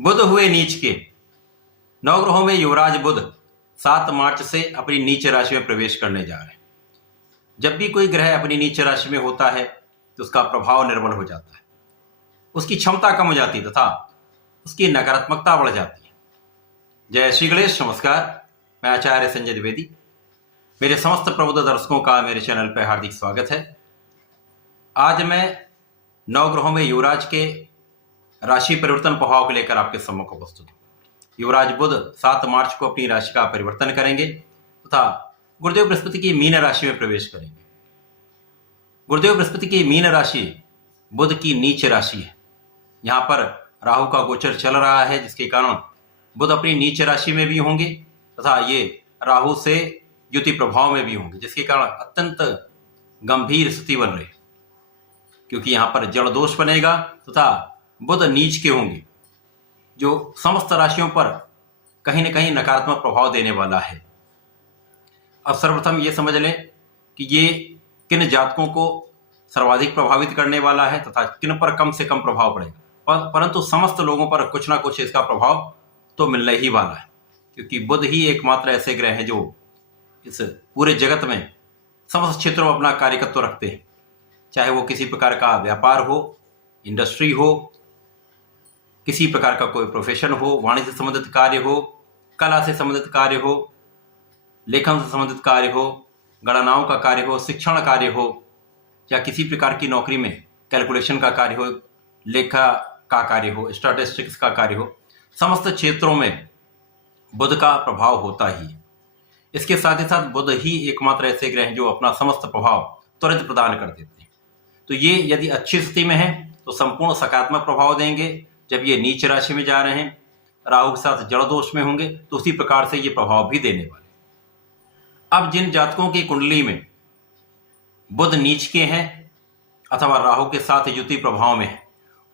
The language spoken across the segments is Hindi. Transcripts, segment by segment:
बुध हुए नीच के। नवग्रहों में युवराज बुध 7 मार्च से अपनी नीच राशि में प्रवेश करने जा रहे हैं। जब भी कोई ग्रह अपनी नीच राशि में होता है तो उसका प्रभाव निर्बल हो जाता है, उसकी क्षमता कम हो जाती है तथा उसकी नकारात्मकता बढ़ जाती है। जय श्री गणेश। नमस्कार, मैं आचार्य संजय द्विवेदी। मेरे समस्त प्रबुद्ध दर्शकों का मेरे चैनल पर हार्दिक स्वागत है। आज मैं नवग्रहों में युवराज के राशि परिवर्तन प्रभाव को लेकर आपके सम्मुख उपस्थित हूँ। युवराज बुध 7 मार्च को अपनी राशि का परिवर्तन करेंगे तथा गुरुदेव बृहस्पति की मीन राशि में प्रवेश करेंगे। गुरुदेव बृहस्पति की मीन राशि बुध की नीच राशि है। यहाँ पर राहु का गोचर चल रहा है, जिसके कारण बुध अपनी नीच राशि में भी होंगे तथा ये राहु से युति प्रभाव में भी होंगे, जिसके कारण अत्यंत गंभीर स्थिति बन रही है, क्योंकि यहाँ पर जड़ दोष बनेगा तथा बुध नीच के होंगे, जो समस्त राशियों पर कहीं न कहीं नकारात्मक प्रभाव देने वाला है। अब सर्वप्रथम ये समझ लें कि ये किन जातकों को सर्वाधिक प्रभावित करने वाला है तथा किन पर कम से कम प्रभाव पड़ेगा, परंतु समस्त लोगों पर कुछ ना कुछ इसका प्रभाव तो मिलने ही वाला है, क्योंकि बुध ही एकमात्र ऐसे ग्रह हैं जो इस पूरे जगत में समस्त क्षेत्रों में अपना कार्यकत्व रखते हैं। चाहे वो किसी प्रकार का व्यापार हो, इंडस्ट्री हो, किसी प्रकार का कोई प्रोफेशन हो, वाणिज्य से संबंधित कार्य हो, कला से संबंधित कार्य हो, लेखन से संबंधित कार्य हो, गणनाओं का कार्य हो, शिक्षण कार्य हो, या किसी प्रकार की नौकरी में कैलकुलेशन का कार्य हो, लेखा का कार्य हो, स्टैटिस्टिक्स का कार्य हो, समस्त क्षेत्रों में बुध का प्रभाव होता ही है। इसके साथ ही साथ बुध ही एकमात्र ऐसे ग्रह हैं जो अपना समस्त प्रभाव त्वरित प्रदान कर देते हैं। तो ये यदि अच्छी स्थिति में है तो संपूर्ण सकारात्मक प्रभाव देंगे। जब ये नीच राशि में जा रहे हैं, राहु के साथ जड़ दोष में होंगे, तो उसी प्रकार से ये प्रभाव भी देने वाले। अब जिन जातकों की कुंडली में बुध नीच के हैं अथवा राहु के साथ युति प्रभाव में है,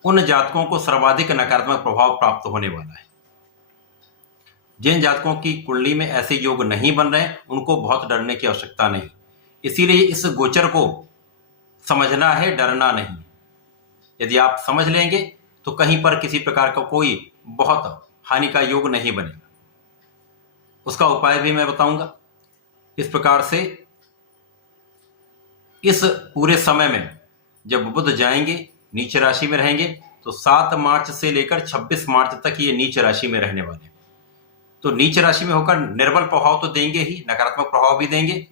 उन जातकों को सर्वाधिक नकारात्मक प्रभाव प्राप्त होने वाला है। जिन जातकों की कुंडली में ऐसे योग नहीं बन रहे, उनको बहुत डरने की आवश्यकता नहीं। इसीलिए इस गोचर को समझना है, डरना नहीं। यदि आप समझ लेंगे तो कहीं पर किसी प्रकार का कोई बहुत हानि का योग नहीं बनेगा। उसका उपाय भी मैं बताऊंगा। इस प्रकार से इस पूरे समय में जब बुध जाएंगे, नीच राशि में रहेंगे, तो 7 मार्च से लेकर 26 मार्च तक ये नीच राशि में रहने वाले हैं। तो नीच राशि में होकर निर्बल प्रभाव तो देंगे ही, नकारात्मक प्रभाव भी देंगे,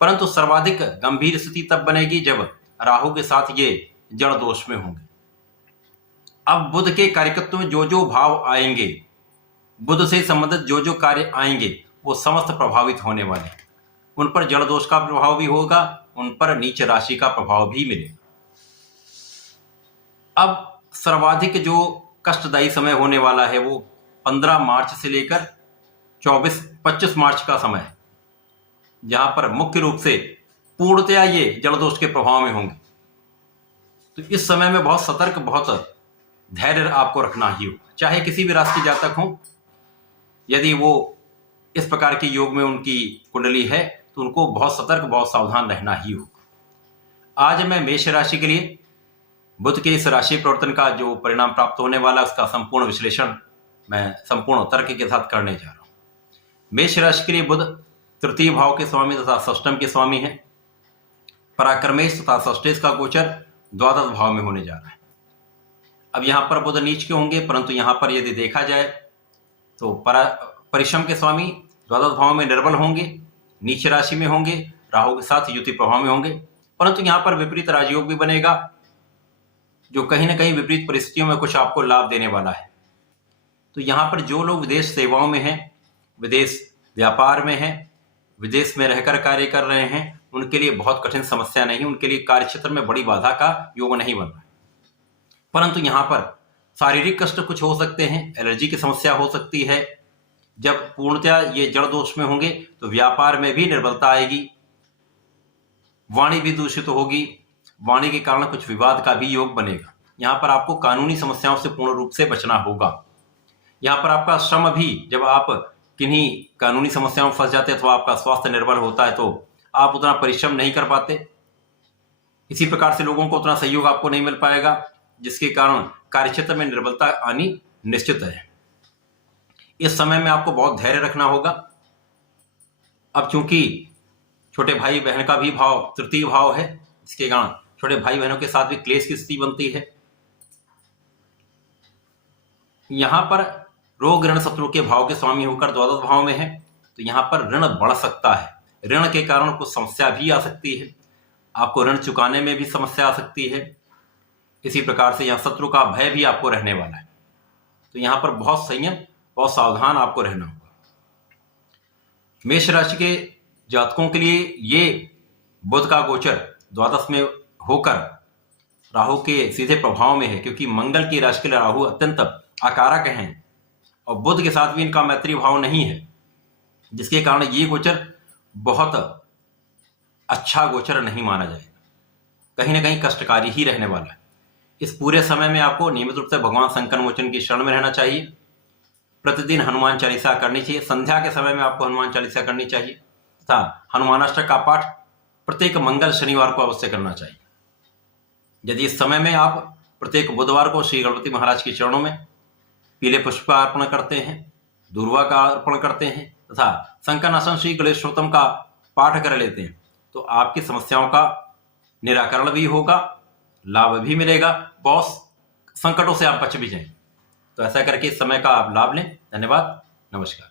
परंतु सर्वाधिक गंभीर स्थिति तब बनेगी जब राहु के साथ ये जड़ दोष में होंगे। अब बुध के कार्यकत्व में जो जो भाव आएंगे, बुध से संबंधित जो जो कार्य आएंगे, वो समस्त प्रभावित होने वाले हैं। उन पर जड़ दोष का प्रभाव भी होगा, उन पर नीच राशि का प्रभाव भी मिलेगा। अब सर्वाधिक जो कष्टदायी समय होने वाला है वो 15 मार्च से लेकर 25 मार्च का समय है, जहां पर मुख्य रूप से पूर्णतया ये जड़ दोष के प्रभाव में होंगे। तो इस समय में बहुत सतर्क, बहुत धैर्य आपको रखना ही होगा। चाहे किसी भी राशि के जातक हो, यदि वो इस प्रकार के योग में उनकी कुंडली है तो उनको बहुत सतर्क, बहुत सावधान रहना ही होगा। आज मैं मेष राशि के लिए बुध के इस राशि परिवर्तन का जो परिणाम प्राप्त होने वाला, उसका संपूर्ण विश्लेषण मैं संपूर्ण तर्क के साथ करने जा रहा हूं। मेष राशि के लिए बुध तृतीय भाव के स्वामी तथा षष्टम के स्वामी है। पराक्रमेश तथा षष्टेश का गोचर द्वादश भाव में होने जा रहा है। अब यहाँ पर बुध नीच के होंगे, परंतु यहाँ पर यदि देखा जाए तो परिश्रम के स्वामी द्वादश भाव में निर्बल होंगे, नीच राशि में होंगे, राहु के साथ युति प्रभाव में होंगे, परंतु यहाँ पर विपरीत राजयोग भी बनेगा, जो कहीं ना कहीं विपरीत परिस्थितियों में कुछ आपको लाभ देने वाला है। तो यहाँ पर जो लोग विदेश सेवाओं में हैं, विदेश व्यापार में हैं, विदेश में रहकर कार्य कर रहे हैं, उनके लिए बहुत कठिन समस्या नहीं, उनके लिए कार्य क्षेत्र में बड़ी बाधा का योग नहीं बन रहा है। परंतु यहाँ पर शारीरिक कष्ट कुछ हो सकते हैं, एलर्जी की समस्या हो सकती है। जब पूर्णतया ये जड़ दोष में होंगे तो व्यापार में भी निर्बलता आएगी, वाणी भी दूषित होगी, वाणी के कारण कुछ विवाद का भी योग बनेगा। यहाँ पर आपको कानूनी समस्याओं से पूर्ण रूप से बचना होगा। यहाँ पर आपका श्रम भी, जब आप किन्हीं कानूनी समस्याओं में फंस जाते हैं अथवा आपका स्वास्थ्य निर्बल होता है तो आप उतना परिश्रम नहीं कर पाते। इसी प्रकार से लोगों को उतना सहयोग आपको नहीं मिल पाएगा, जिसके कारण कार्यक्षेत्र में निर्बलता आनी निश्चित है। इस समय में आपको बहुत धैर्य रखना होगा। अब चूंकि छोटे भाई बहन का भी भाव तृतीय भाव है, इसके कारण छोटे भाई बहनों के साथ भी क्लेश की स्थिति बनती है। यहां पर रोग ऋण शत्रु के भाव के स्वामी होकर द्वादश भाव में है, तो यहां पर ऋण बढ़ सकता है। ऋण के कारण कुछ समस्या भी आ सकती है, आपको ऋण चुकाने में भी समस्या आ सकती है। इसी प्रकार से यहाँ शत्रु का भय भी आपको रहने वाला है, तो यहाँ पर बहुत संयम, बहुत सावधान आपको रहना होगा। मेष राशि के जातकों के लिए ये बुध का गोचर द्वादश में होकर राहु के सीधे प्रभाव में है, क्योंकि मंगल की राशि के लिए राहु अत्यंत आकारक हैं और बुध के साथ भी इनका मैत्री भाव नहीं है, जिसके कारण ये गोचर बहुत अच्छा गोचर नहीं माना जाएगा, कहीं ना कहीं कष्टकारी ही रहने वाला है। इस पूरे समय में आपको नियमित रूप से भगवान संकट मोचन की शरण में रहना चाहिए। प्रतिदिन हनुमान चालीसा करनी चाहिए। संध्या के समय में आपको हनुमान चालीसा करनी चाहिए तथा हनुमानाष्टक का पाठ प्रत्येक मंगल शनिवार को अवश्य करना चाहिए। यदि इस समय में आप प्रत्येक बुधवार को श्री गणपति महाराज के चरणों में पीले पुष्प का अर्पण करते हैं, दूर्वा का अर्पण करते हैं तथा संकनासन श्री गणेशोत्तम का पाठ कर लेते हैं, तो आपकी समस्याओं का निराकरण भी होगा, लाभ भी मिलेगा, बहुत संकटों से आप बच भी जाएंगे। तो ऐसा करके इस समय का आप लाभ लें। धन्यवाद, नमस्कार।